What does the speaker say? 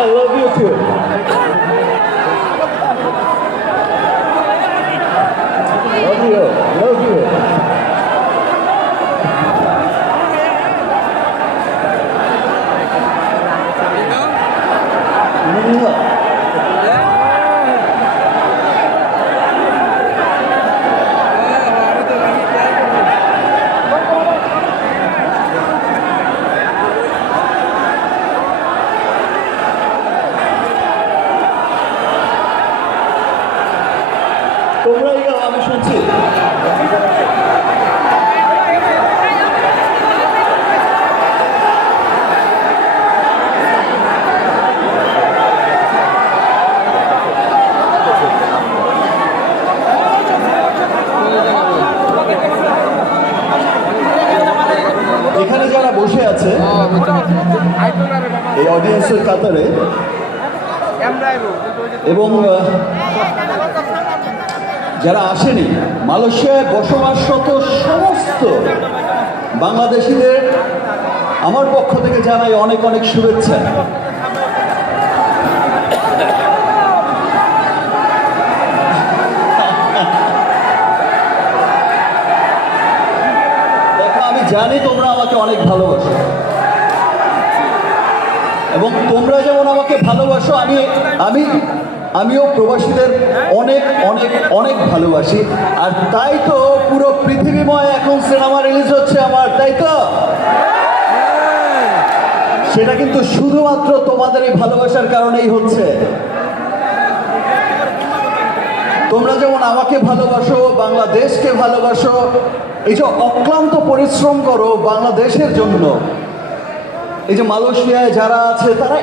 I love you too. Love you. Love you. তোমরাই গাও, আমি শুনছি। এখানে যারা বসে আছে এই অডিয়েন্সের কাতারে এবং যারা আসেনি, মালয়েশিয়ায় বসবাসরত সমস্ত বাংলাদেশিদের আমার পক্ষ থেকে জানাই অনেক অনেক শুভেচ্ছা। দেখো, আমি জানি তোমরা আমাকে অনেক ভালোবাসো এবং তোমরা যেমন আমাকে ভালোবাসো, আমিও প্রবাসীদের অনেক অনেক অনেক ভালোবাসি। আর তাই তো পুরো পৃথিবীময় এখন সিনেমা রিলিজ হচ্ছে আমার, তাই তো? সেটা কিন্তু শুধুমাত্র তোমাদের এই ভালোবাসার কারণেই হচ্ছে। তোমরা যেমন আমাকে ভালোবাসো, বাংলাদেশকে ভালোবাসো, এই যে অক্লান্ত পরিশ্রম করো বাংলাদেশের জন্য, এই যে মালয়েশিয়ায় যারা আছে তারা